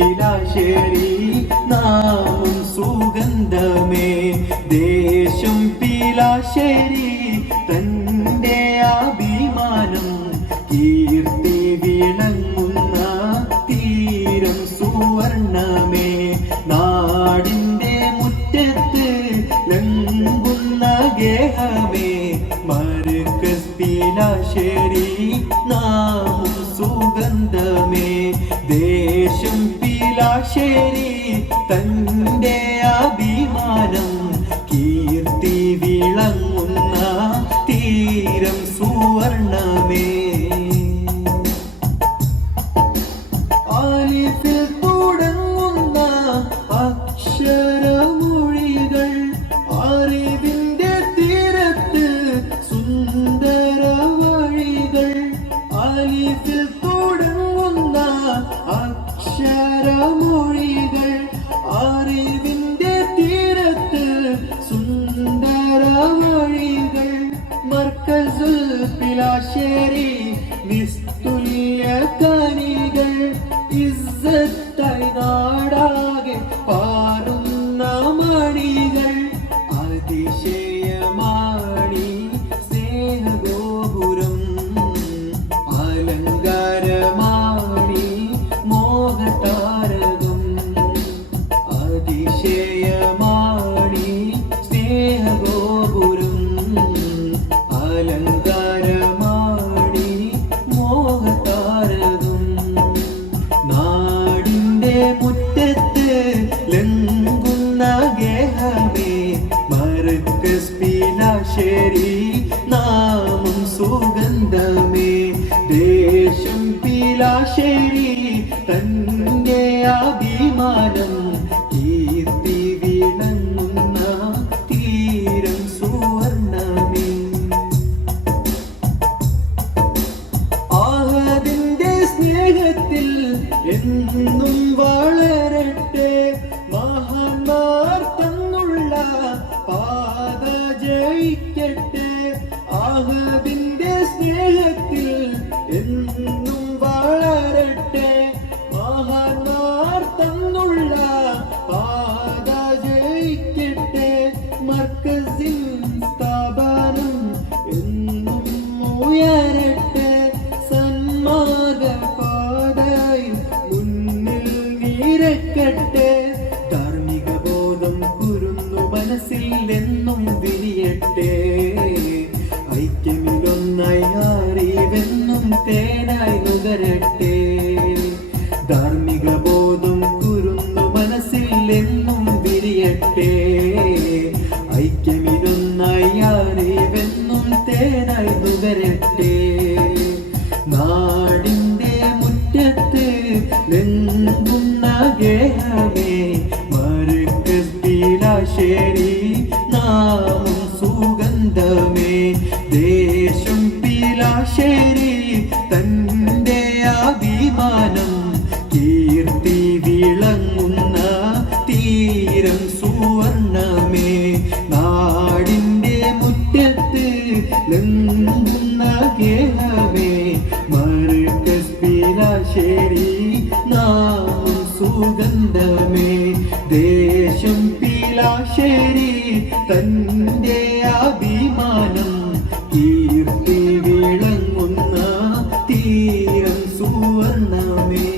പിലാശ്ശേരി നാമം സുഗന്ധമേ. ദേശം പിലാശ്ശേരി തന്റെ അഭിമാനം, കീർത്തി വിളങ്ങുന്ന തീരം സുവർണമേ. നാടിന്റെ മുറ്റത്ത് ലംഘുന്ന ഗേഹമേ, മർക്കസ് പിലാശ്ശേരി നാമം സുഗന്ധമേ. ദേശം പിലാശ്ശേരി തന്റെ അഭിമാനം, കീർത്തി വിളങ്ങുന്ന തീരം സുവർണമേ. ആലിഫിൽ തുടങ്ങുന്ന അക്ഷരമൊഴികൾ, അറിവിന്റെ തീരത്ത് സുന്ദര വഴികൾ. ആലിഫിൽ തുടങ്ങുന്ന അക്ഷരമൊഴികൾ, അറിവിന്റെ തീരത്ത് സുന്ദര വഴികൾ. മർക്കസുൽ പിലാശ്ശേരി നിസ്തുല്യ കനികൾ, ഇസ്സത്തായി നാടാകെ പാടുന്ന മണികൾ. അതിശയമാണി സ്നേഹഗോപുരം, അലങ്കാരമാണി മോഹതാരകം. അതിശയമാണി സ്നേഹഗോപുരം, അലങ്കാരമാണി മോഹതാരകം. നാടിന്റെ മുറ്റത്ത് ലംഘുന്ന ഗേഹമേ, മർക്കസ് പിലാശ്ശേരി നാമം സുഗന്ധമേ. ദേശം പിലാശ്ശേരി തന്റെ അഭിമാനം, കീർത്തി വിളങ്ങുന്ന തീരം സുവർണമേ. ആഹദിന്റെ സ്നേഹത്തിൽ എന്നും വളരട്ടെ, മഹാന്മാർ തന്നുള്ള പാത ജയിക്കട്ടെ. ആഹദിന്റെ സ്നേഹത്തിൽ എന്നും വളരട്ടെ, മഹാന്മാർ തന്നുള്ള പാത ജയിക്കട്ടെ. മർക്കസിൻ സ്ഥാപനം എന്നും ഉയരട്ടെ, സന്മാർഗ പാതയിൽ മുന്നിൽ നിരക്കട്ടെ. ധാർമ്മിക ബോധം കുരുന്നു മനസ്സിൽ എന്നും വിരിയട്ടെ, ഐക്യമിലൊന്നായി അറിവെന്നും തേനായി നുകരട്ടെ. ധാർമ്മിക ബോധം കുരുന്നു മനസ്സിൽ എന്നും വിരിയട്ടെ, ഐക്യമിലൊന്നായി അറിവെന്നും തേനായി നുകരട്ടെ. നാടിന്റെ മുറ്റത്ത് ലംഘുന്ന ഗേഹമേ, മർക്കസ് പിലാശ്ശേരി നാമം സുഗന്ധമേ. ദേശം പിലാശ്ശേരി തന്റെ അഭിമാനം, കീർത്തി വിളങ്ങുന്ന തീരം സുവർണമേ. നാടിന്റെ മുറ്റത്ത് ലംഘുന്ന ഗേഹമേ, മർക്കസ് പിലാശ്ശേരി നാമം സുഗന്ധമേ. ദേശം പിലാശ്ശേരി തന്റെ അഭിമാനം, കീർത്തി വിളങ്ങുന്ന തീരം സുവർണമേ.